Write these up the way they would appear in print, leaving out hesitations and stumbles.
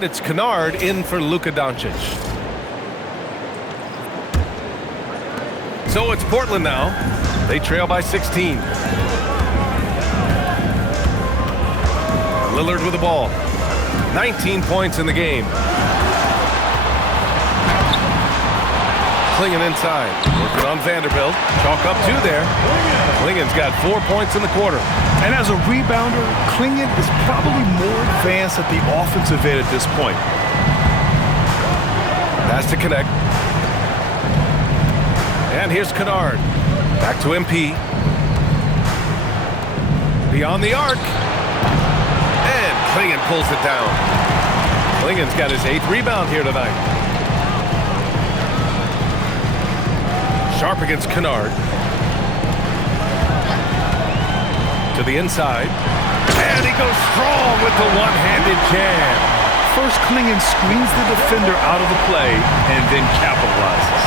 It's Kennard in for Luka Doncic. So it's Portland now. They trail by 16. Lillard with the ball. 19 points in the game. Klingon inside. Working on Vanderbilt. Chalk up 2 there. Klingon's got 4 points in the quarter. And as a rebounder, Klingon is probably more advanced at the offensive end at this point. Pass to connect. And here's Kennard. Back to MP. Beyond the arc. And Klingon pulls it down. Klingon's got his 8th rebound here tonight. Sharp against Kennard. To the inside. And he goes strong with the one-handed jam. First, Klingon screens the defender out of the play and then capitalizes.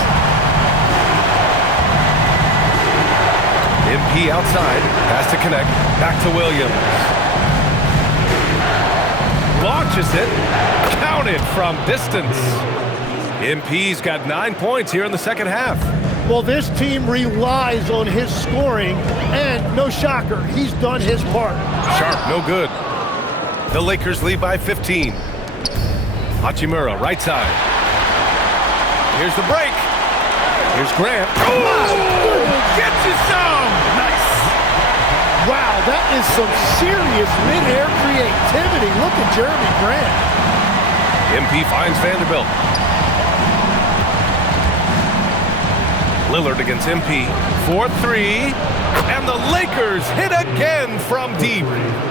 MP outside. Pass to connect. Back to Williams. Launches it. Counted from distance. MP's got 9 points here in the second half. Well, this team relies on his scoring, and no shocker, he's done his part. Sharp, no good. The Lakers lead by 15. Hachimura, right side. Here's the break. Here's Grant. Oh, get you some! Nice. Wow, that is some serious mid-air creativity. Look at Jeremy Grant. MP finds Vanderbilt. Lillard against MP. 4-3. And the Lakers hit again from deep.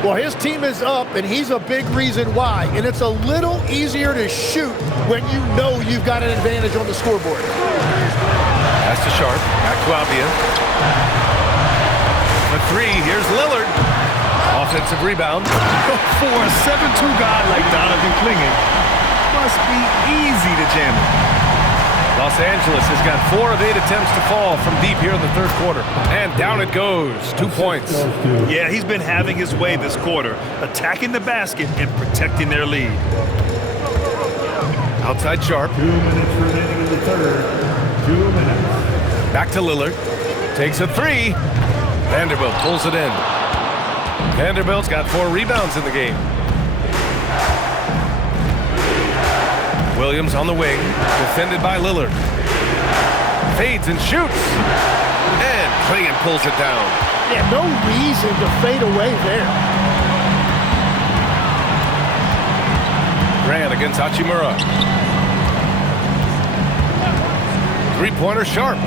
Well, his team is up, and he's a big reason why. And it's a little easier to shoot when you know you've got an advantage on the scoreboard. Pass to Sharp. Back to Avdia. For 3, here's Lillard. Offensive rebound. For a 7'2" guy like Donovan Klingon, must be easy to jam it. Los Angeles has got 4 of 8 attempts to fall from deep here in the third quarter. And down it goes. 2 points. Yeah, he's been having his way this quarter, attacking the basket and protecting their lead. Outside Sharp. 2 minutes remaining in the third. 2 minutes. Back to Lillard. Takes a 3. Vanderbilt pulls it in. Vanderbilt's got 4 rebounds in the game. Williams on the wing, defended by Lillard. Fades and shoots. And Klingon pulls it down. Yeah, no reason to fade away there. Grant against Hachimura. 3-pointer Sharp.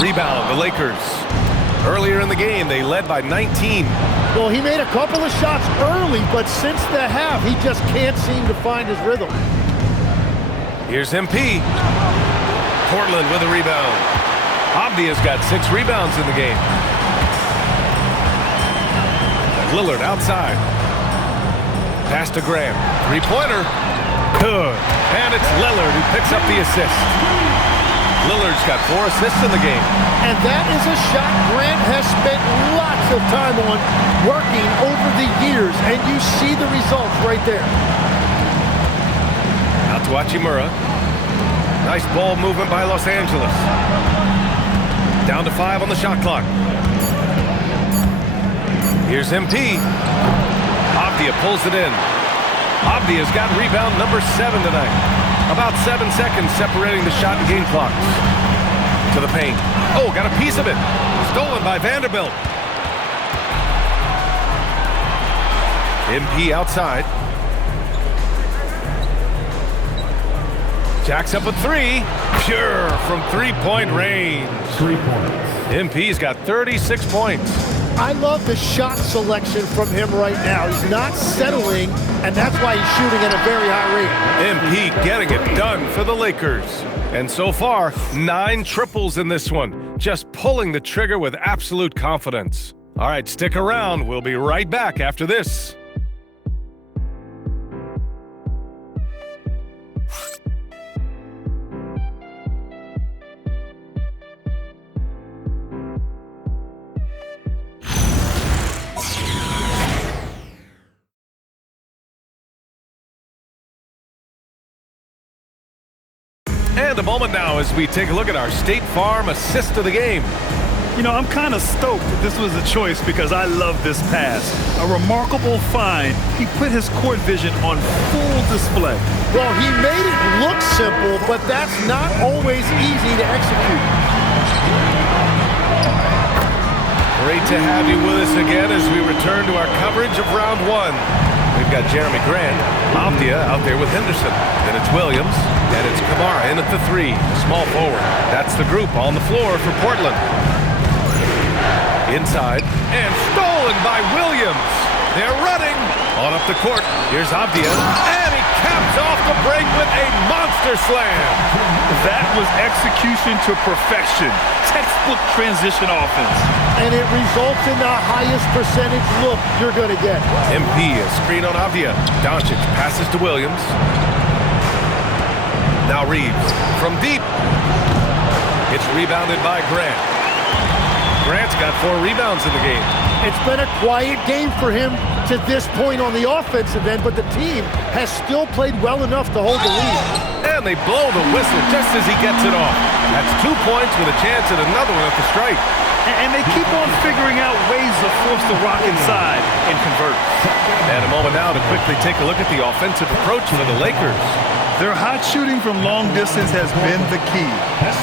Rebound, the Lakers. Earlier in the game, they led by 19. Well, he made a couple of shots early, but since the half, he just can't seem to find his rhythm. Here's MP. Portland with a rebound. Avdia's got 6 rebounds in the game. Lillard outside. Pass to Graham. 3-pointer. Good. And it's Lillard who picks up the assist. Lillard's got 4 assists in the game. And that is a shot Grant has spent lots of time on working over the years, and you see the results right there. Out to Hachimura. Nice ball movement by Los Angeles. Down to 5 on the shot clock. Here's MP. Avdia pulls it in. Avdia's got rebound number 7 tonight. About 7 seconds separating the shot and game clocks. To the paint. Oh, got a piece of it. Stolen by Vanderbilt. MP outside. Jacks up a 3. Pure from 3-point range. 3 points. MP's got 36 points. I love the shot selection from him right now. He's not settling, and that's why he's shooting at a very high rate. MP getting it done for the Lakers. And so far, 9 triples in this one. Just pulling the trigger with absolute confidence. All right, stick around. We'll be right back after this. And a moment now as we take a look at our State Farm assist of the game. You know, I'm kind of stoked that this was a choice because I love this pass. A remarkable find. He put his court vision on full display. Well, he made it look simple, but that's not always easy to execute. Great to have you with us again as we return to our coverage of round one. We've got Jeremy Grant, Optia out there with Henderson. Then it's Williams, and it's Kamara in at the 3, small forward. That's the group on the floor for Portland. Inside, and stolen by Williams. They're running on up the court. Here's Avdia, and he caps off the break with a monster slam. That was execution to perfection. Textbook transition offense. And it results in the highest percentage look you're going to get. MP, a screen on Avdia. Doncic passes to Williams. Now Reeves from deep. It's rebounded by Grant. Grant's got 4 rebounds in the game. It's been a quiet game for him to this point on the offensive end, but the team has still played well enough to hold the lead. And they blow the whistle just as he gets it off. That's 2 points with a chance at another one at the strike. And they keep on figuring out ways to force the Rock inside and convert. And a moment now to quickly take a look at the offensive approach for the Lakers. Their hot shooting from long distance has been the key.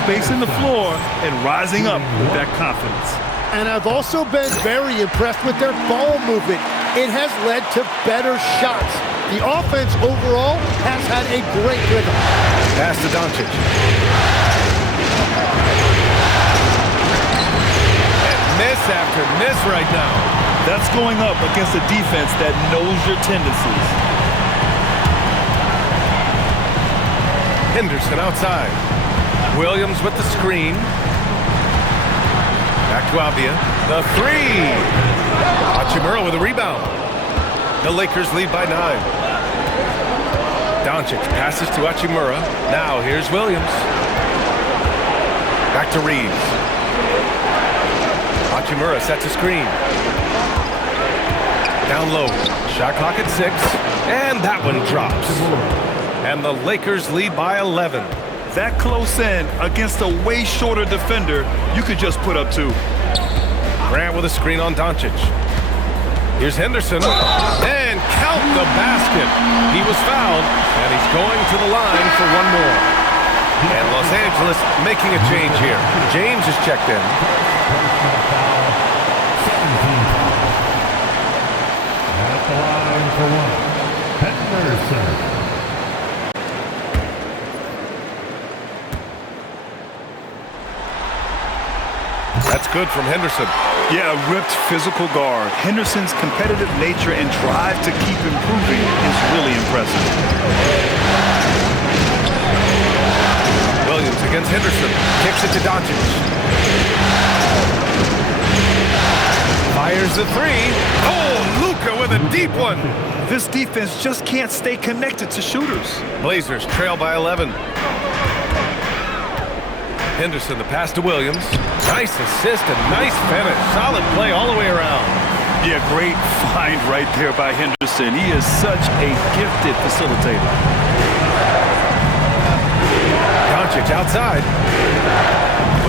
Spacing the floor and rising up with that confidence. And I've also been very impressed with their ball movement. It has led to better shots. The offense overall has had a great rhythm. Pass to Doncic. And miss after miss right now. That's going up against a defense that knows your tendencies. Henderson outside. Williams with the screen. Back to Avdia. The 3. Hachimura with a rebound. The Lakers lead by 9. Doncic passes to Hachimura. Now here's Williams. Back to Reeves. Hachimura sets a screen. Down low. Shot clock at 6. And that one drops. And the Lakers lead by 11. That close in against a way shorter defender, you could just put up 2. Grant with a screen on Doncic. Here's Henderson. And count the basket. He was fouled, and he's going to the line for one more. And Los Angeles making a change here. James is checked in. At the line for 1, Henderson. That's good from Henderson. Yeah, a ripped physical guard. Henderson's competitive nature and drive to keep improving is really impressive. Williams against Henderson. Kicks it to Doncic. Fires the 3. Oh, Luka with a deep one. This defense just can't stay connected to shooters. Blazers trail by 11. Henderson, the pass to Williams. Nice assist and nice finish. Solid play all the way around. Yeah, great find right there by Henderson. He is such a gifted facilitator. Doncic outside.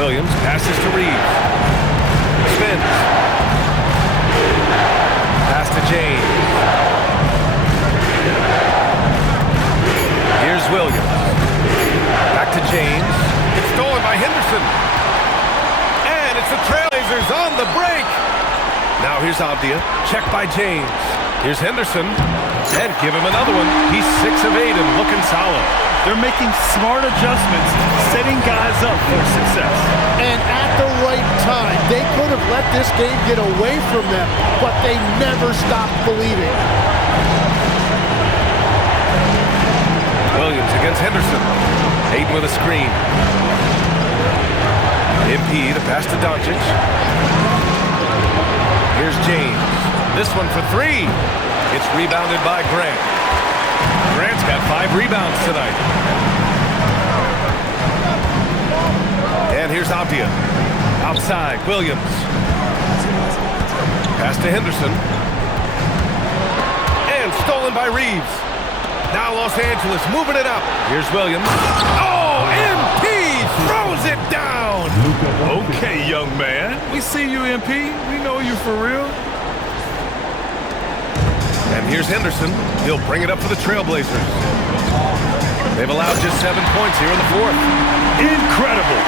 Williams passes to Reeves. Spins. Pass to James. Here's Williams. Back to James. It's stolen by Henderson. And it's the Trailblazers on the break. Now here's Avdia. Checked by James. Here's Henderson. And give him another one. He's 6 of 8 and looking solid. They're making smart adjustments, setting guys up for success. And at the right time, they could have let this game get away from them, but they never stopped believing. Williams against Henderson. Hayden with a screen. MP, the pass to Doncic. Here's James. This one for 3. It's rebounded by Grant. Grant's got 5 rebounds tonight. And here's Avdia. Outside, Williams. Pass to Henderson. And stolen by Reeves. Now Los Angeles moving it up. Here's Williams. Oh! Oh, MP throws it down. Okay, young man. We see you, MP. We know you for real. And here's Henderson. He'll bring it up for the Trailblazers. They've allowed just 7 points here in the fourth. Incredible.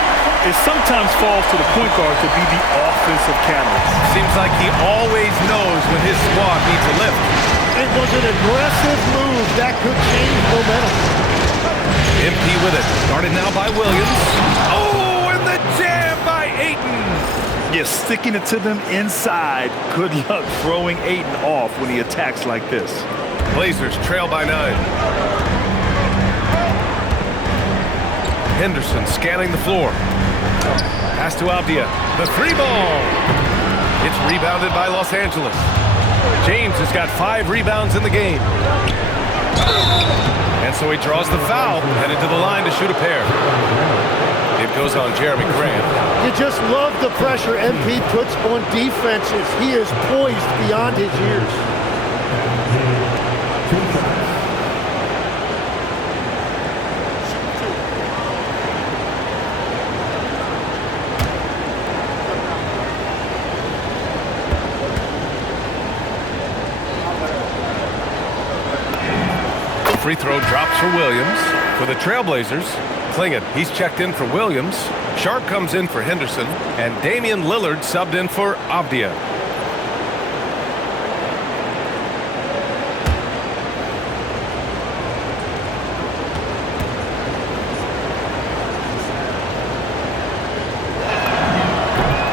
It sometimes falls to the point guard to be the offensive catalyst. Seems like he always knows when his squad needs a lift. It was an aggressive move that could change momentum. MP with it. Guarded now by Williams. Oh, and the jam by Ayton. Yeah, sticking it to them inside. Good luck throwing Ayton off when he attacks like this. Blazers trail by 9. Henderson scanning the floor. Pass to Avdia. The 3-ball. It's rebounded by Los Angeles. James has got 5 rebounds in the game. And so he draws the foul, headed to the line to shoot a pair. It goes on Jeremy Grant. You just love the pressure MP puts on defenses. He is poised beyond his years. Free throw drops for Williams. For the Trailblazers, Klingon, he's checked in for Williams. Sharp comes in for Henderson. And Damian Lillard subbed in for Avdia.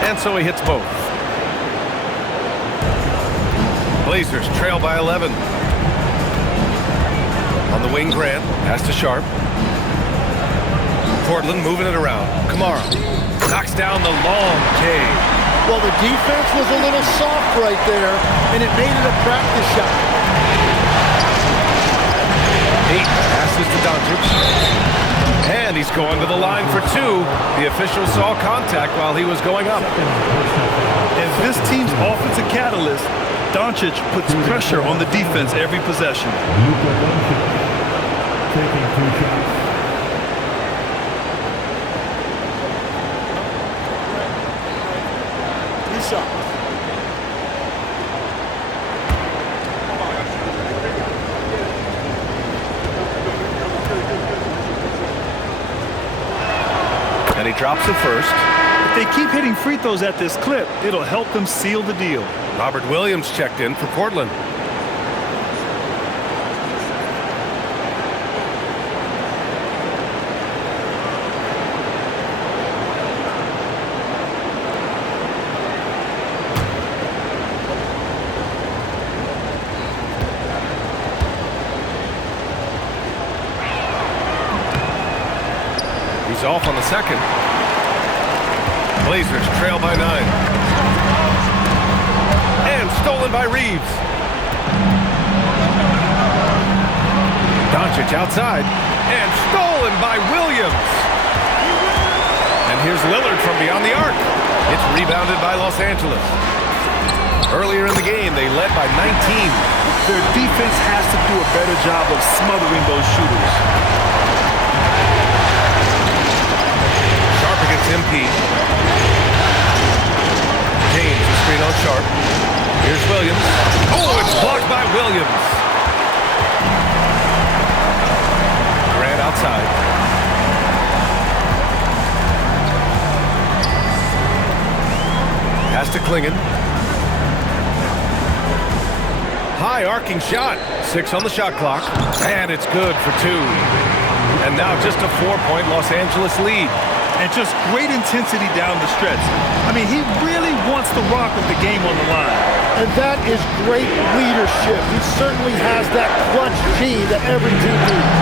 And so he hits both. Blazers trail by 11. On the wing, Grant. Pass to Sharp. Portland moving it around. Kamara knocks down the long J. Well, the defense was a little soft right there, and it made it a practice shot. 8 passes to Doncic. And he's going to the line for 2. The official saw contact while he was going up. As this team's offensive catalyst, Doncic puts pressure on the defense every possession. Taking 2 shots. And he drops it first. If they keep hitting free throws at this clip, it'll help them seal the deal. Robert Williams checked in for Portland. He's off on the second. Blazers trail by 9. And stolen by Reeves. Doncic outside. And stolen by Williams. And here's Lillard from beyond the arc. It's rebounded by Los Angeles. Earlier in the game, they led by 19. Their defense has to do a better job of smothering those shooters. Sharp against MP. James, the screen on Sharp. Here's Williams. Oh, it's blocked by Williams. Grant outside. Pass to Klingon. High arcing shot. 6 on the shot clock. And it's good for 2. And now just a 4-point Los Angeles lead. And just great intensity down the stretch. I mean, he really wants to rock with the game on the line. And that is great leadership. He certainly has that clutch gene that every team needs.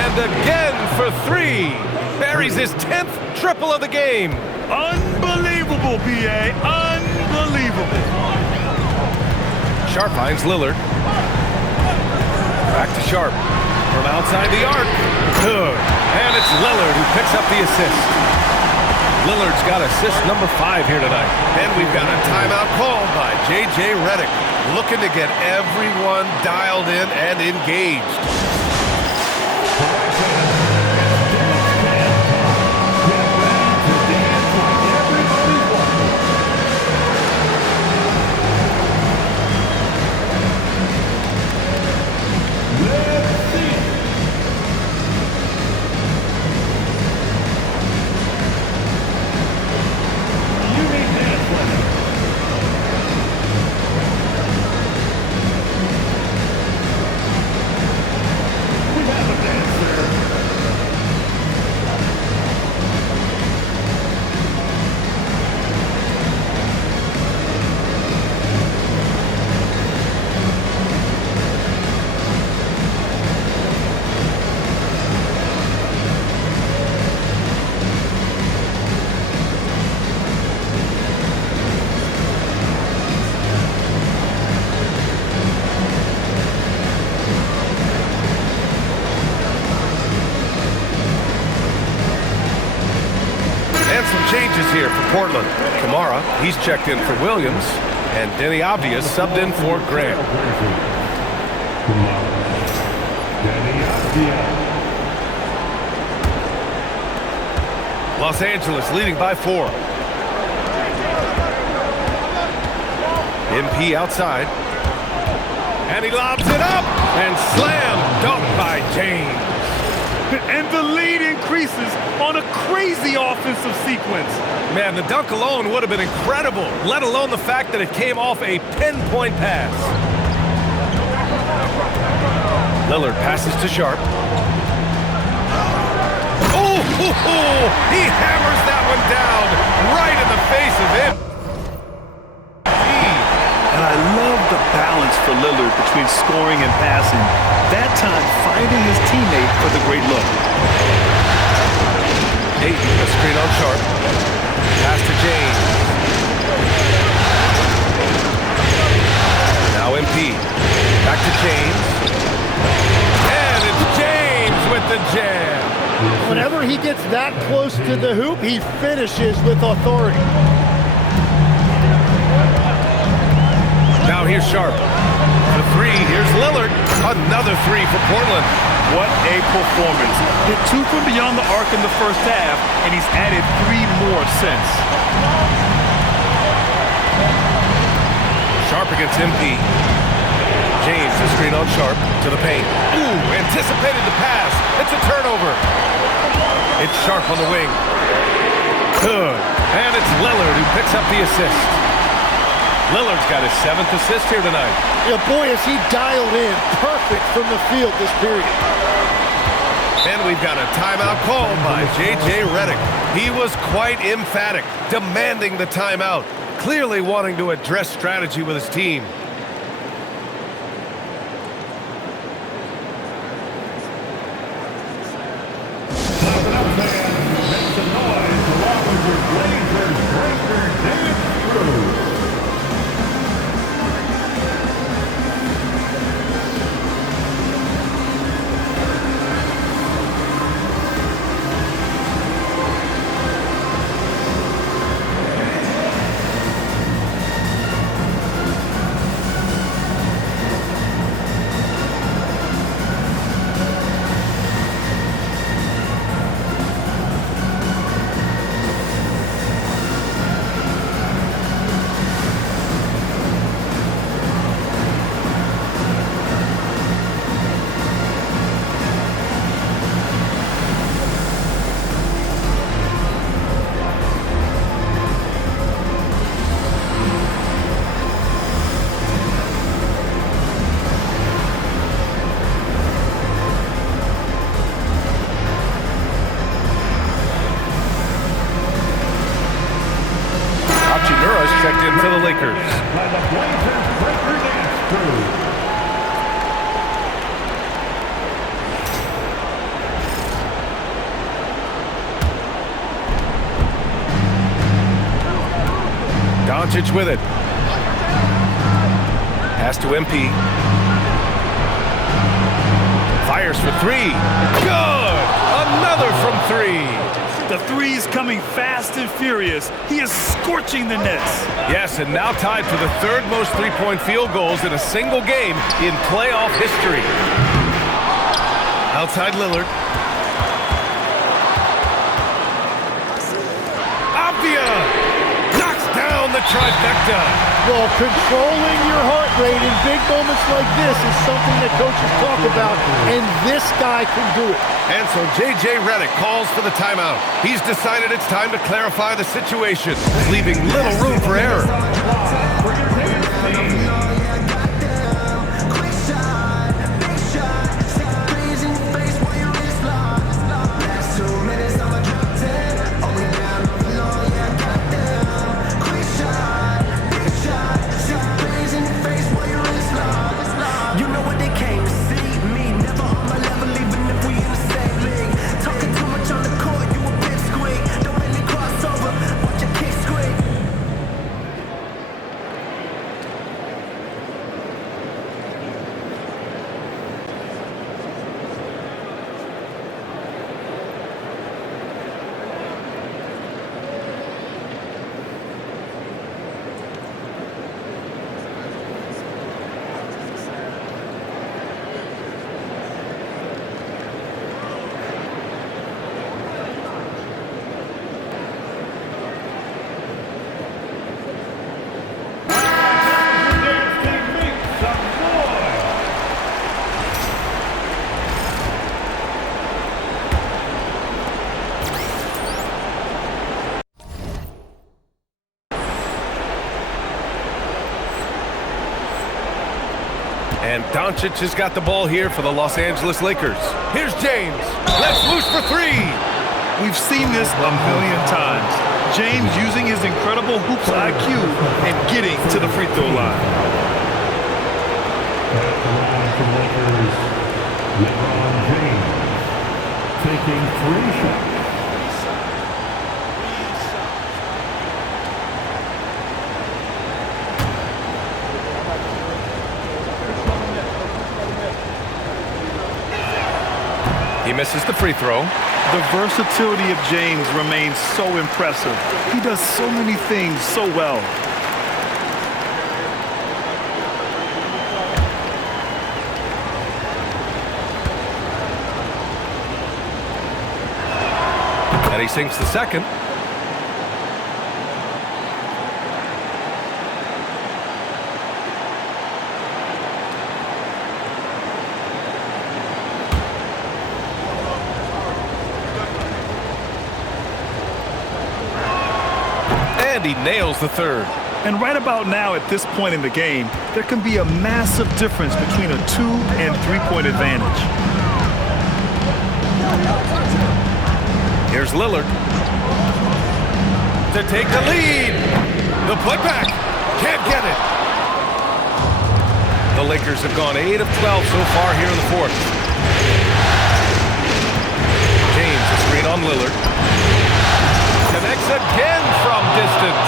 And again for 3. Buries his 10th triple of the game. Unbelievable, PA. Unbelievable. Sharp finds Lillard. Back to Sharp. From outside the arc. Good. And it's Lillard who picks up the assist. Lillard's got assist number 5 here tonight. And we've got a timeout called by J.J. Redick, looking to get everyone dialed in and engaged. here for Portland. Kamara, he's checked in for Williams. And Denny Obvious subbed in for Graham. Los Angeles leading by 4. MP outside. And he lobs it up. And slam dunk by James. And the lead increases on a crazy offensive sequence. Man, the dunk alone would have been incredible, let alone the fact that it came off a pinpoint pass. Lillard passes to Sharp. Oh, he hammers that one down right in the face of him. And I love the balance for Lillard between scoring and passing. That time, finding his teammate for the great look. Dayton, a screen on Sharp. Pass to James. Now MP. Back to James. And it's James with the jam. Whenever he gets that close to the hoop, he finishes with authority. Now here's Sharp. The 3, here's Lillard. Another 3 for Portland. What a performance. Hit 2 from beyond the arc in the first half, and he's added 3 more since. Sharp against MP. James, the screen on Sharp to the paint. Ooh, anticipated the pass. It's a turnover. It's Sharp on the wing. Good. And it's Lillard who picks up the assist. Lillard's got his 7th assist here tonight. Yeah, boy, is he dialed in. Perfect from the field this period. And we've got a timeout called by J.J. Redick. He was quite emphatic, demanding the timeout, clearly wanting to address strategy with his team. Checked in for the Lakers. Doncic with it. Pass to MP. Fires for 3. Good! Another from 3. The 3's coming fast and furious. He is scorching the nets. Yes, and now tied for the 3rd most three-point field goals in a single game in playoff history. Outside Lillard. Obvia knocks down the trifecta. Well, controlling your heart rate in big moments like this is something that coaches talk about, and this guy can do it. And so J.J. Redick calls for the timeout. He's decided it's time to clarify the situation, leaving little room for error. And Doncic has got the ball here for the Los Angeles Lakers. Here's James. Let's loose for three. We've seen this a million times. James using his incredible hoops IQ and getting to the free throw line. At the line for Lakers, LeBron James taking 3 shots. He misses the free throw. The versatility of James remains so impressive. He does so many things so well. And he sinks the second. And he nails the third. And right about now, at this point in the game, there can be a massive difference between a 2- and 3-point advantage. Here's Lillard to take the lead. The putback. Can't get it. The Lakers have gone 8 of 12 so far here in the fourth. James, a screen on Lillard. Connects again from distance.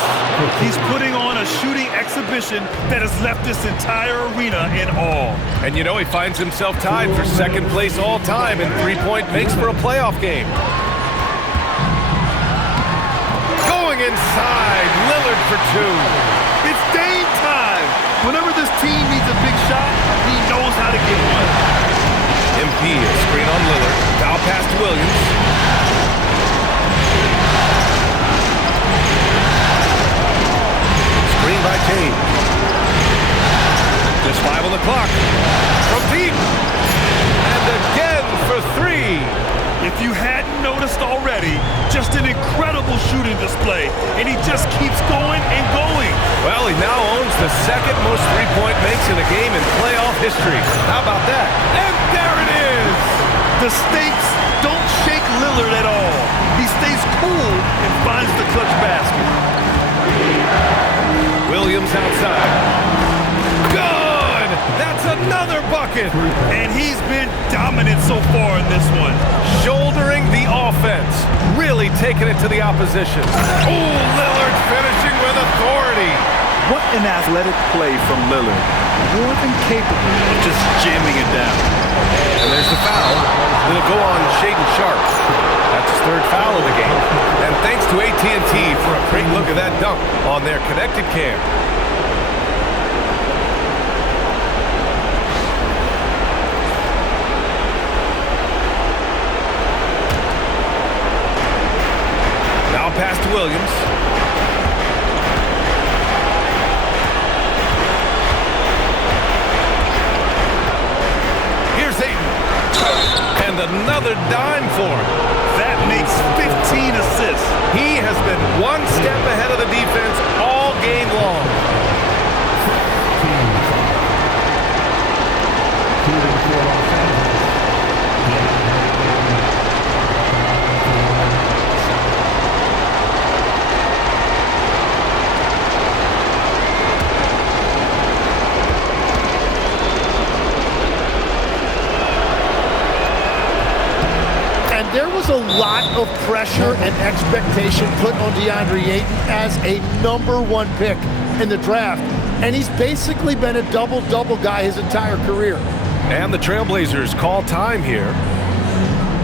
He's putting on a shooting exhibition that has left this entire arena in awe. And you know, he finds himself tied for second place all time in three-point makes for a playoff game. Going inside, Lillard for 2. It's Dame time. Whenever this team needs a big shot, he knows how to get one. MP, a screen on Lillard. Foul pass to Williams. Screen by James. Just 5 on the clock. From deep. And again for 3. If you hadn't noticed already, just an incredible shooting display, and he just keeps going and going. Well, he now owns the second most three-point makes in a game in playoff history. How about that? And there it is! The stakes don't shake Lillard at all. He stays cool and finds the clutch basket. Williams outside. Good! That's another bucket! And he's been dominant so far in this one. Shouldering the offense. Really taking it to the opposition. Oh, Lillard finishing with authority. What an athletic play from Lillard. More than capable of just jamming it down. And there's the foul. It'll go on Shaedon Sharpe. That's his third foul of the game. And thanks to AT&T for a great look at that dunk on their connected cam. Now pass to Williams. Here's Ayton. And another dime for him. That makes 15 assists. He has been one step ahead of the defense all game long. Shooting for Los Angeles. And there was a lot of pressure and expectation put on DeAndre Ayton as a #1 pick in the draft. And he's basically been a double-double guy his entire career. And the Trailblazers call time here.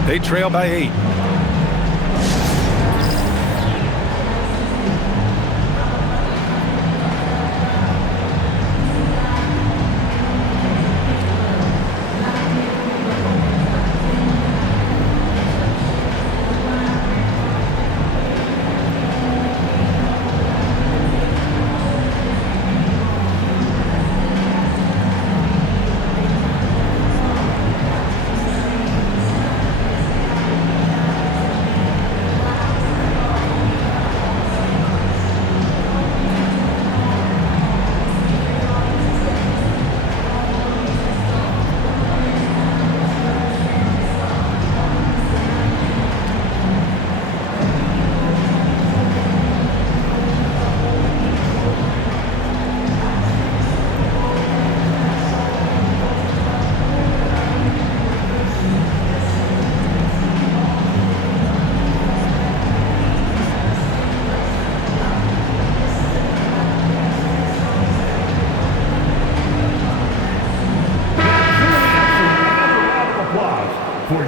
They trail by 8.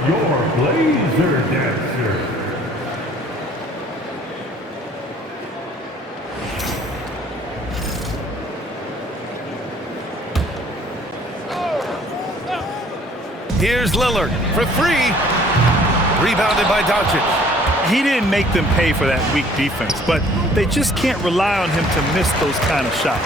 your Blazer Dancer. Here's Lillard for three. Rebounded by Doncic. He didn't make them pay for that weak defense, but they just can't rely on him to miss those kind of shots.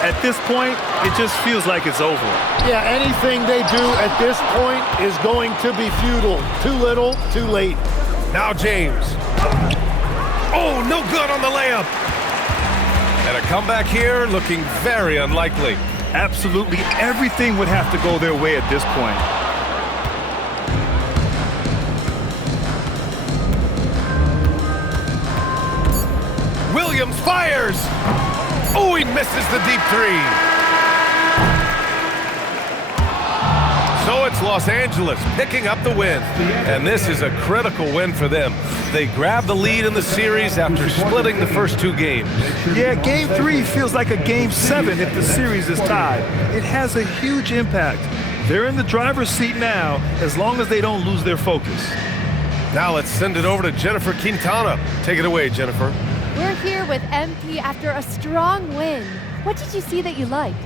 At this point, it just feels like it's over. Yeah, anything they do at this point is going to be futile. Too little, too late. Now James. Oh, no good on the layup. And a comeback here looking very unlikely. Absolutely everything would have to go their way at this point. Williams fires. Oh, he misses the deep three. So it's Los Angeles picking up the win. And this is a critical win for them. They grab the lead in the series after splitting the first two games. Yeah, Game 3 feels like a Game 7 if the series is tied. It has a huge impact. They're in the driver's seat now as long as they don't lose their focus. Now let's send it over to Jennifer Quintana. Take it away, Jennifer. We're here with MP after a strong win. What did you see that you liked?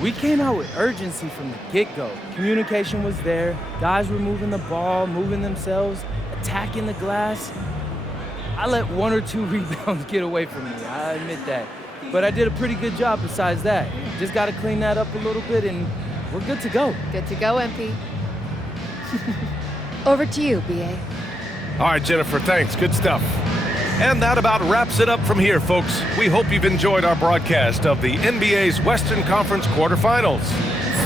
We came out with urgency from the get-go. Communication was there. Guys were moving the ball, moving themselves, attacking the glass. I let one or two rebounds get away from me, I admit that. But I did a pretty good job besides that. Just got to clean that up a little bit and we're good to go. Good to go, MP. Over to you, BA. All right, Jennifer, thanks. Good stuff. And that about wraps it up from here, folks. We hope you've enjoyed our broadcast of the NBA's Western Conference quarterfinals.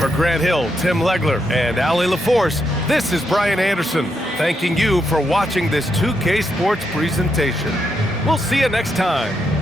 For Grant Hill, Tim Legler, and Allie LaForce, this is Brian Anderson, thanking you for watching this 2K Sports presentation. We'll see you next time.